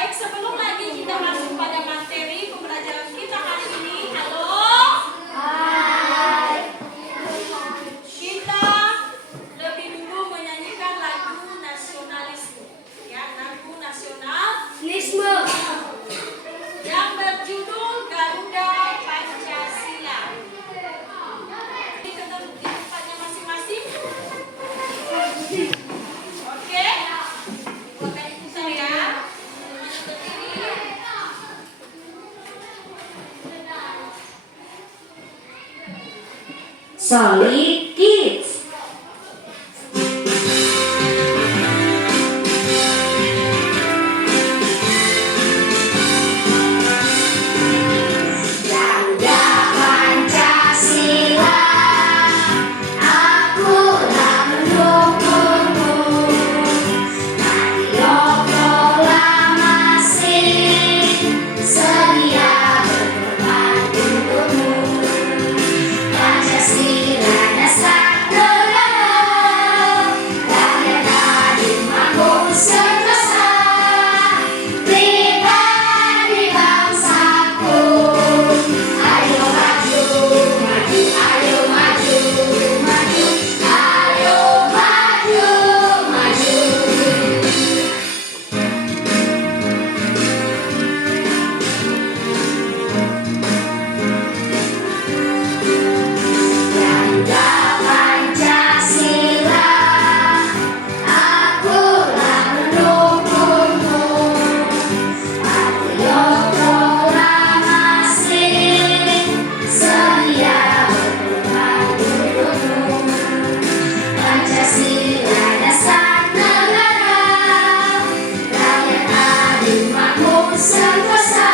Baik, sebelum lagi kita masuk pada materi pembelajaran kita hari ini, halo. Hai. Kita lebih dulu menyanyikan lagu nasionalisme, ya, lagu nasionalisme yang berjudul Garuda Pancasila. Ini ketemu di tempatnya masing-masing. Oke, bukan ikutan ya. Solid Kids. Garuda Pancasila, akulah mendukungmu. Radio proklamasi, sedia berkorban untukmu. Pancasila dasar negara, rakyat adil makmur sentosa, pribadi bangsaku. Ayo maju, maju, ayo maju, maju, ayo maju, maju. Garuda Pancasila, akulah mendukungmu. Patriot proklamasi, sedia berkorban untukmu. Pancasila dasar negara, rakyat adil makmur sentosa,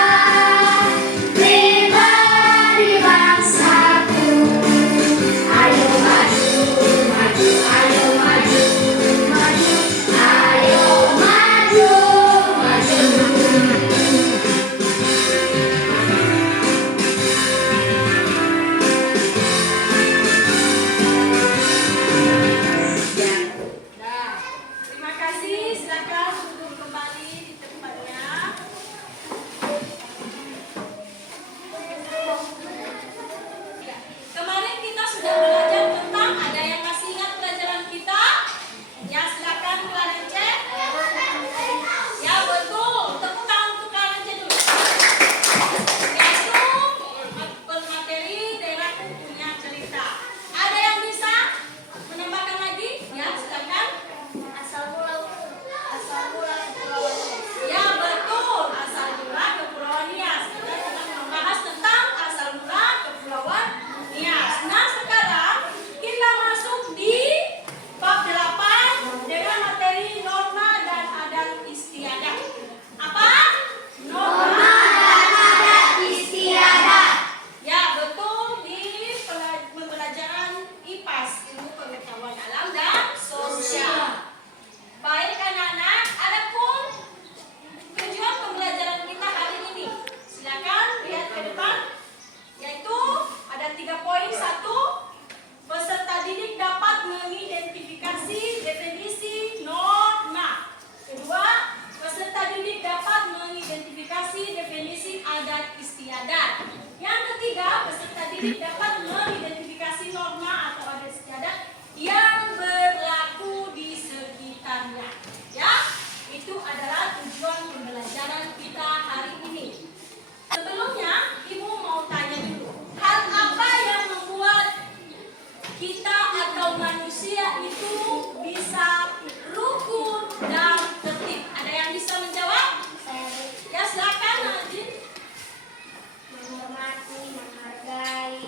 pribadi bangsaku. Ayo maju, maju, ayo maju, maju, ayo maju, maju. Nah, terima kasih. Silakan duduk kembali di tempatnya. Ya, kemarin kita sudah belajar tentang, ada yang masih ingat pelajaran kita? Ya, silakan Clarence. Ya, betul. Tepuk tangan untuk Clarence dulu. Yaitu materi daerahku punya cerita. Ada yang bisa menambahkan lagi? Ya, silakan. Asal mula Kepulauan Nias. Ya, betul. Asal mula Kepulauan Nias. Kita sedang membahas tentang asal mula Kepulauan Nias. Nah, sekarang kita masuk di bab 8 dengan materi norma dan adat istiadat. Apa? Norma dan adat istiadat. Ya, betul, di pembelajaran IPAS, ilmu pengetahuan alam dan sosial. Baik anak-anak, adapun tujuan pembelajaran kita hari ini, silakan lihat ke depan, yaitu ada 3 poin. 1, peserta didik dapat mengidentifikasi definisi norma. 2, peserta didik dapat mengidentifikasi definisi adat istiadat. Yang ketiga, peserta didik dapat mengidentifikasi norma atau adat istiadat yang berlaku di sekitarnya. Ya, itu adalah tujuan pembelajaran kita hari ini. Sebelumnya, Ibu mau tanya dulu, hal apa yang membuat kita atau manusia itu bisa rukun dan tertib? Ada yang bisa menjawab? Ya, silakan Najib. Menghormati, menghargai,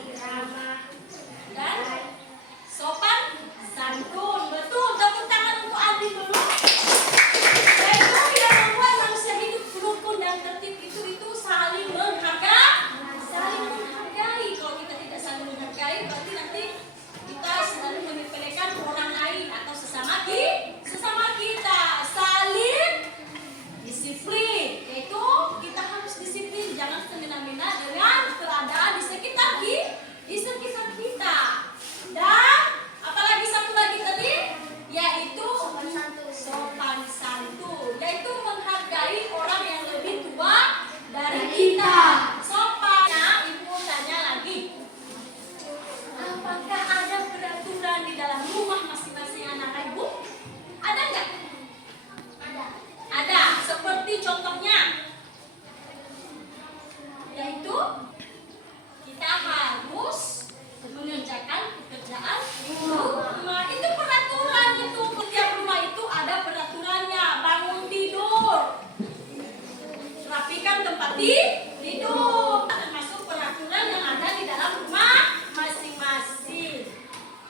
seperti hidup, termasuk peraturan yang ada di dalam rumah masing-masing.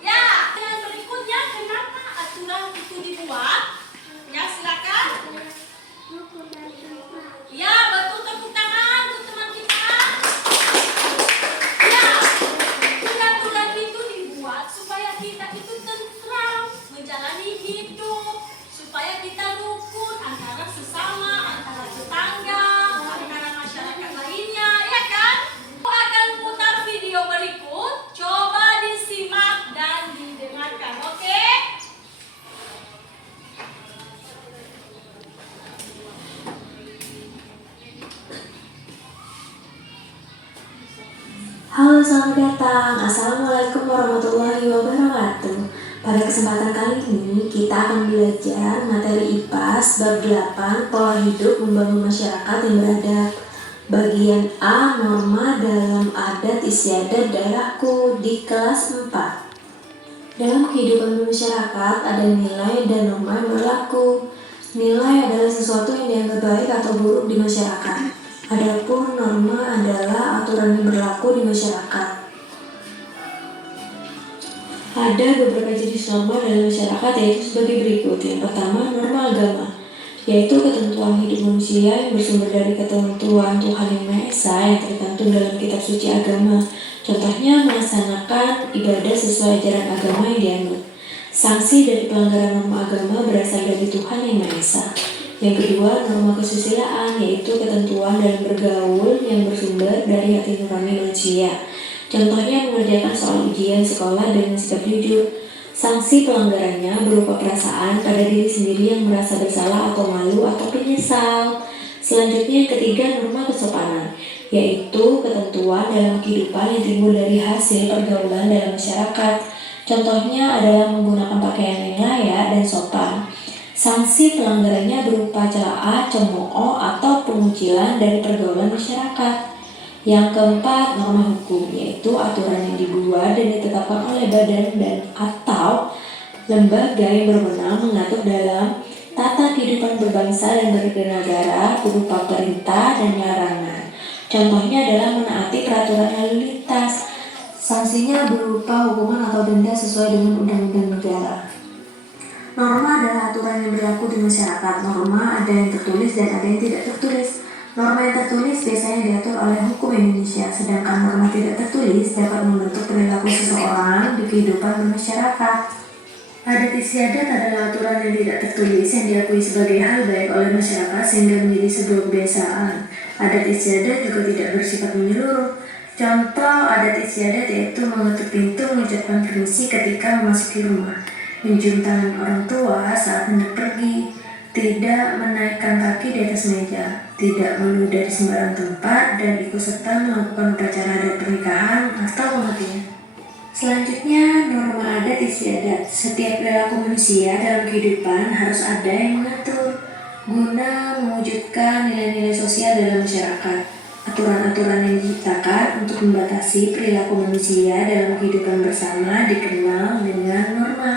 Ya, yang berikutnya kenapa aturan itu dibuat? Ya, silakan. Ya, betul, tepuk tangan untuk teman kita. Ya, aturan itu dibuat supaya kita itu tentram menjalani hidup, supaya kita rukun antara sesama, antara tetangga, antara masyarakat lainnya, ya kan? Aku akan putar video berikut, coba disimak dan didengarkan, oke? Halo, selamat datang. Assalamualaikum warahmatullahi wabarakatuh. Pada kesempatan kali ini, kita akan belajar materi IPAS bab 8, pola hidup membangun masyarakat yang beradab. Bagian A, norma dalam adat istiadat daerahku di kelas 4. Dalam kehidupan masyarakat, ada nilai dan norma yang berlaku. Nilai adalah sesuatu yang dianggap baik atau buruk di masyarakat. Adapun norma adalah aturan yang berlaku di masyarakat. Ada beberapa jenis norma dalam masyarakat yaitu sebagai berikut. Yang pertama, norma agama, yaitu ketentuan hidup manusia yang bersumber dari ketentuan Tuhan Yang Maha Esa yang tercantum dalam kitab suci agama. Contohnya melaksanakan ibadah sesuai ajaran agama yang dianut. Sanksi dari pelanggaran norma agama berasal dari Tuhan Yang Maha Esa. Yang kedua, norma kesusilaan, yaitu ketentuan dalam bergaul yang bersumber dari hati nurani manusia. Contohnya mengerjakan soal ujian sekolah dengan sikap jujur. Sanksi pelanggarannya berupa perasaan pada diri sendiri yang merasa bersalah atau malu atau menyesal. Selanjutnya yang ketiga, norma kesopanan, yaitu ketentuan dalam kehidupan yang timbul dari hasil pergaulan dalam masyarakat. Contohnya adalah menggunakan pakaian yang layak dan sopan. Sanksi pelanggarannya berupa celaan, cemooh, atau pengucilan dari pergaulan masyarakat. Yang keempat, norma hukum, yaitu aturan yang dibuat dan ditetapkan oleh badan dan atau lembaga yang berwenang mengatur dalam tata kehidupan berbangsa dan bernegara berupa perintah dan larangan. Contohnya adalah menaati peraturan lalu lintas. Sanksinya berupa hukuman atau denda sesuai dengan undang-undang negara. Norma adalah aturan yang berlaku di masyarakat. Norma ada yang tertulis dan ada yang tidak tertulis. Norma yang tertulis biasanya diatur oleh hukum Indonesia, sedangkan norma tidak tertulis dapat membentuk perilaku seseorang di kehidupan bermasyarakat. Adat istiadat adalah aturan yang tidak tertulis yang diakui sebagai hal baik oleh masyarakat sehingga menjadi sebuah kebiasaan. Adat istiadat juga tidak bersifat menyeluruh. Contoh adat istiadat yaitu mengetuk pintu mengucapkan permisi ketika memasuki rumah, mencium tangan orang tua saat hendak pergi, tidak menaikkan kaki di atas meja, tidak meludah dari sembarang tempat, dan ikut serta melakukan upacara adat pernikahan atau kematian. Selanjutnya, norma adat istiadat. Setiap perilaku manusia dalam kehidupan harus ada yang mengatur guna mewujudkan nilai-nilai sosial dalam masyarakat. Aturan-aturan yang diciptakan untuk membatasi perilaku manusia dalam kehidupan bersama dikenal dengan norma.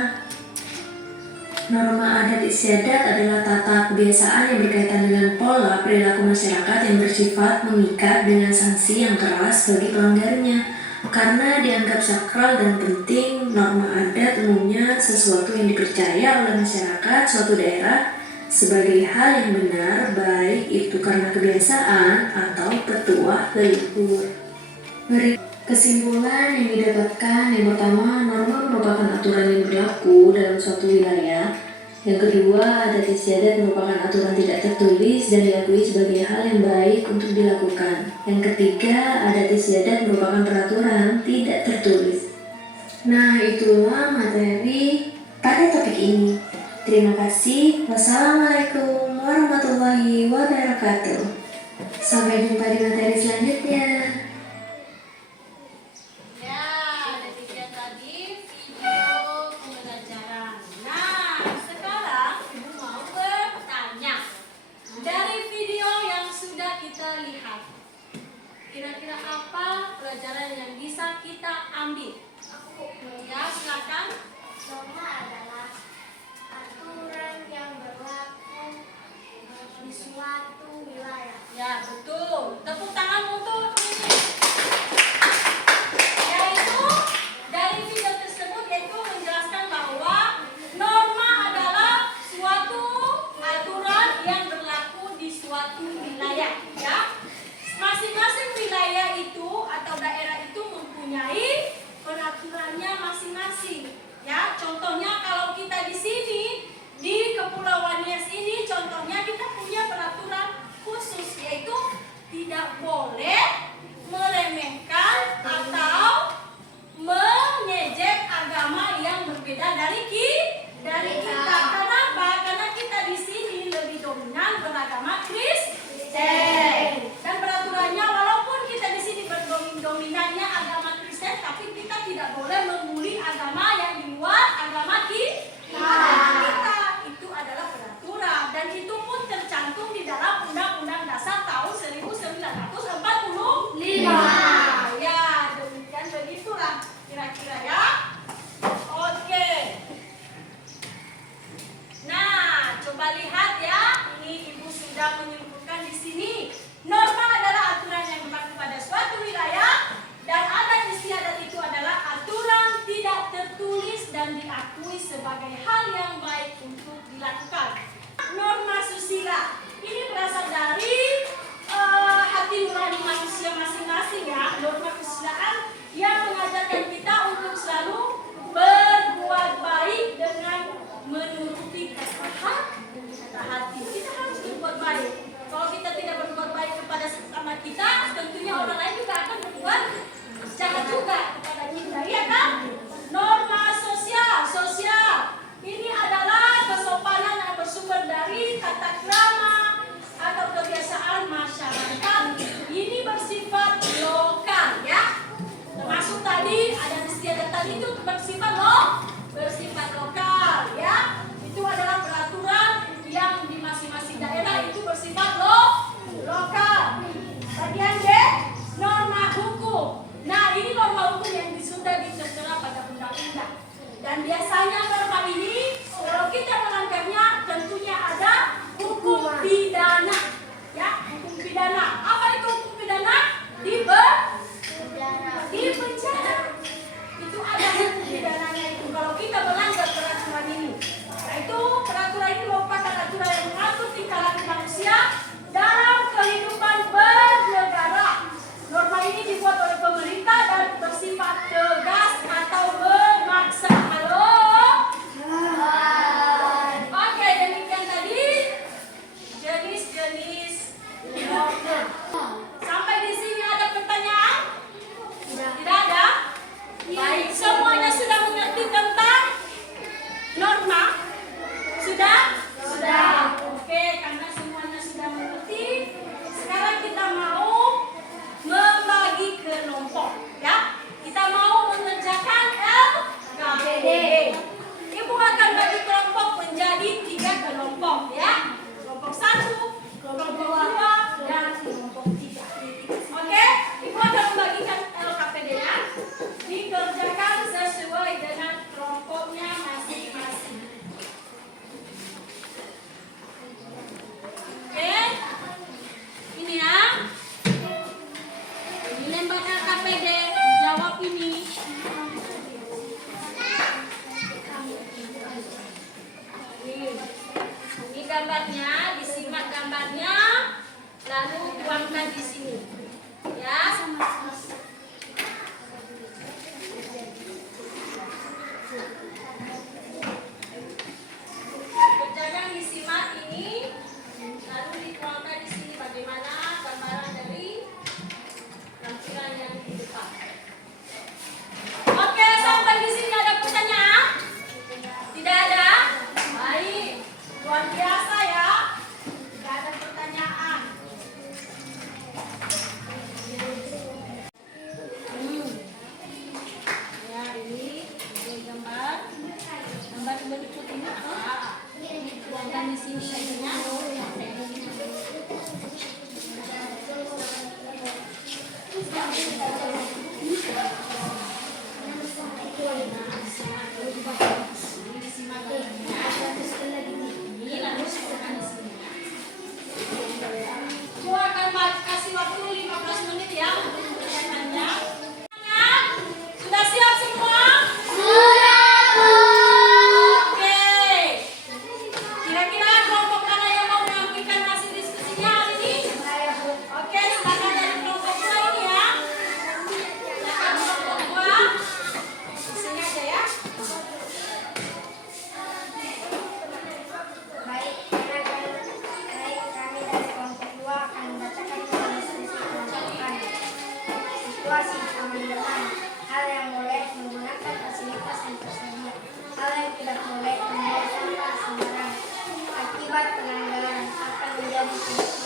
Norma adat istiadat adalah tata kebiasaan yang berkaitan dengan pola perilaku masyarakat yang bersifat mengikat dengan sanksi yang keras bagi pelanggarnya. Karena dianggap sakral dan penting, norma adat umumnya sesuatu yang dipercaya oleh masyarakat suatu daerah sebagai hal yang benar, baik itu karena kebiasaan atau petuah leluhur. Kesimpulan yang didapatkan, yang pertama, norma merupakan aturan yang berlaku dalam suatu wilayah. Yang kedua, adat istiadat merupakan aturan tidak tertulis dan diakui sebagai hal yang baik untuk dilakukan. Yang ketiga, adat istiadat merupakan peraturan tidak tertulis. Nah, itulah materi pada topik ini. Terima kasih. Wassalamualaikum warahmatullahi wabarakatuh. Sampai jumpa di materi selanjutnya. Kira-kira apa pelajaran yang bisa kita ambil? Ya, silakan. Norma adalah aturan yang berlaku di suatu wilayah. Ya, betul. wilayah, ya. Masing-masing wilayah itu atau daerah itu mempunyai peraturannya masing-masing, ya. Contohnya kalau kita di sini di Kepulauan Nias ini, contohnya kita punya peraturan khusus, yaitu tidak boleh meremehkan atau mengejek agama yang berbeda dari kita. Kenapa? Karena kita di sini lebih dominan beragama Kristen. Dan peraturannya walaupun kita di sini berdominannya agama Kristen, tapi kita tidak boleh membuli agama yang di luar agama kita. Itu adalah peraturan dan itu pun tercantum di dalam Undang-Undang Dasar tahun 1945. Ya, demikian begitulah kira-kira ya. Oke. Nah, coba lihat ya. Ini Ibu sudah menyimpulkan di sini. Norma adalah aturan yang berlaku pada suatu wilayah dan adat istiadat itu adalah aturan tidak tertulis dan diakui sebagai hal yang baik untuk dilakukan. Norma susila ini berasal dari hati nurani manusia masing-masing ya. Norma kesusilaan yang mengajarkan kita untuk selalu berbuat baik dengan menuruti kata hati. Kita harus berbuat baik. Kalau kita tidak berbuat baik kepada sesama kita, tentunya orang lain juga akan berbuat jahat juga kepada kita, ya kan? Norma sosial ini adalah kesopanan yang bersumber dari tata krama atau kebiasaan masyarakat. Ini bersifat lokal, ya. Termasuk tadi ada istiadat tadi itu bersifat lokal, ya. Itu adalah peraturan yang di masing-masing daerah itu bersifat lokal. Bagian D, norma hukum. Nah, ini norma hukum yang sudah tertera pada undang-undang. Dan biasanya norma ini kalau kita melanggarnya tentunya ada hukum pidana. Ya, hukum pidana. Apa itu hukum pidana? Di penjara. Itu ada hukum pidananya itu kalau kita melanggar peraturan ini. Nah, itu peraturan ini merupakan aturan yang mengatur tingkah laku manusia dalam kehidupan bernegara. Norma ini dibuat oleh pemerintah dan bersifat tegas atau memaksa. Halo? Oke, demikian tadi jenis-jenis norma. Sampai di sini ada pertanyaan? Tidak ada? Baik, semuanya sudah mengerti tentang norma? Sudah? Sudah. Oke, karena semuanya sudah mengerti, sekarang kita mau membagi kelompok, ya. Kita mau mengerjakan LKPD. Ibu akan bagi kelompok menjadi 3 kelompok, ya. Kelompok 1, kelompok 2, dan kelompok 3. Oke, Ibu akan membagikan LKPD-nya. Dikerjakan sesuai dengan kelompoknya masing-masing. Oke, ini ya. Ini lembar LKPD, jawab ini. Ini gambarnya, disimak gambarnya, lalu tuangkan di sini. Ya. Kerjakan disimak ini, lalu dituangkan di sini bagaimana gambaran dari tampilan yang di depan. Oke, sampai di sini ada pertanyaan? Tidak ada? Baik, luar biasa ya. Tidak ada pertanyaan. situasi aman-aman, hal yang boleh menggunakan fasilitas yang tersedia, hal yang tidak boleh membuang sampah sembarangan. Akibat pelanggaran akan menjadi